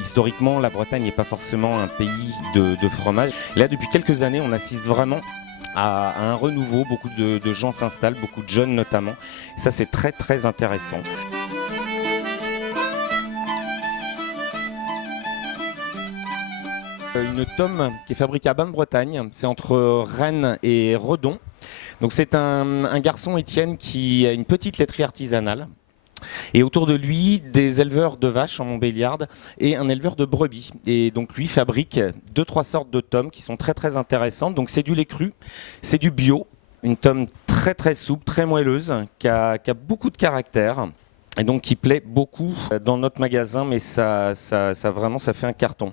Historiquement, la Bretagne n'est pas forcément un pays de fromage. Là, depuis quelques années, on assiste vraiment à un renouveau. Beaucoup de gens s'installent, beaucoup de jeunes notamment. Et ça, c'est très très intéressant. Une tome qui est fabriquée à Bain-de-Bretagne, c'est entre Rennes et Redon. Donc c'est un garçon, Étienne, qui a une petite laiterie artisanale. Et autour de lui, des éleveurs de vaches en Montbéliarde et un éleveur de brebis. Et donc lui fabrique 2-3 sortes de tomes qui sont très très intéressantes. Donc c'est du lait cru, c'est du bio, une tome très très souple, très moelleuse, qui a beaucoup de caractère. Et donc qui plaît beaucoup dans notre magasin, mais ça fait un carton.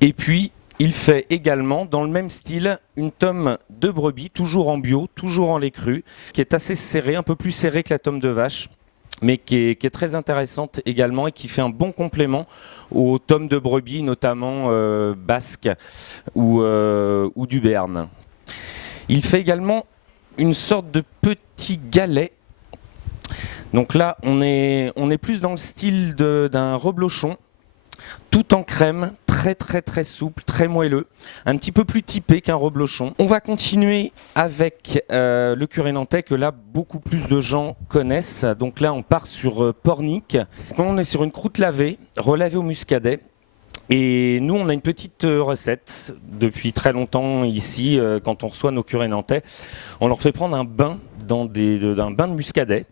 Et puis, il fait également, dans le même style, une tome de brebis, toujours en bio, toujours en lait cru, qui est assez serrée, un peu plus serrée que la tome de vache, mais qui est très intéressante également et qui fait un bon complément aux tomes de brebis, notamment basques ou du Béarn. Il fait également une sorte de petit galet. Donc là, on est plus dans le style d'un reblochon, tout en crème, très très très souple, très moelleux, un petit peu plus typé qu'un reblochon. On va continuer avec le curé nantais que là beaucoup plus de gens connaissent. Donc là on part sur Pornic. Donc on est sur une croûte lavée, relavée au muscadet. Et nous on a une petite recette depuis très longtemps ici, quand on reçoit nos curés nantais, on leur fait prendre un bain d'un bain de muscadet.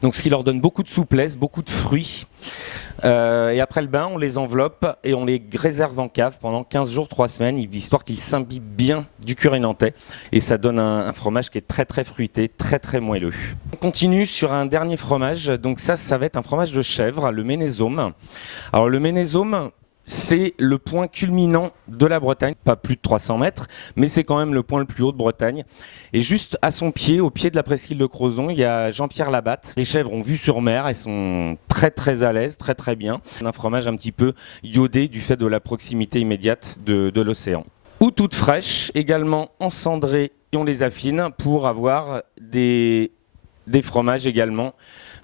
Donc ce qui leur donne beaucoup de souplesse, beaucoup de fruits. Et après le bain, on les enveloppe et on les réserve en cave pendant 15 jours, 3 semaines, histoire qu'ils s'imbibent bien du curé nantais. Et ça donne un fromage qui est très très fruité, très très moelleux. On continue sur un dernier fromage. Donc ça va être un fromage de chèvre, le Ménésome. Alors le Ménésome, c'est le point culminant de la Bretagne, pas plus de 300 mètres, mais c'est quand même le point le plus haut de Bretagne. Et juste à son pied, au pied de la presqu'île de Crozon, il y a Jean-Pierre Labatte. Les chèvres ont vue sur mer, elles sont très très à l'aise, très très bien. C'est un fromage un petit peu iodé du fait de la proximité immédiate de l'océan. Ou toute fraîche, également encendrée, et on les affine pour avoir des fromages également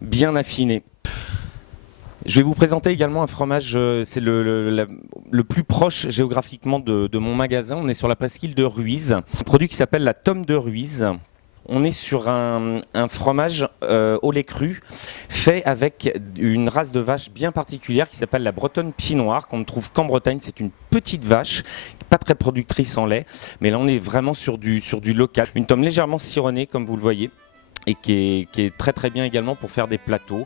bien affinés. Je vais vous présenter également un fromage, c'est le plus proche géographiquement de mon magasin. On est sur la presqu'île de Ruiz, un produit qui s'appelle la tome de Ruiz. On est sur un fromage au lait cru, fait avec une race de vache bien particulière qui s'appelle la bretonne pied noir, qu'on ne trouve qu'en Bretagne. C'est une petite vache, pas très productrice en lait, mais là on est vraiment sur du local. Une tome légèrement cironnée, comme vous le voyez, et qui est très très bien également pour faire des plateaux.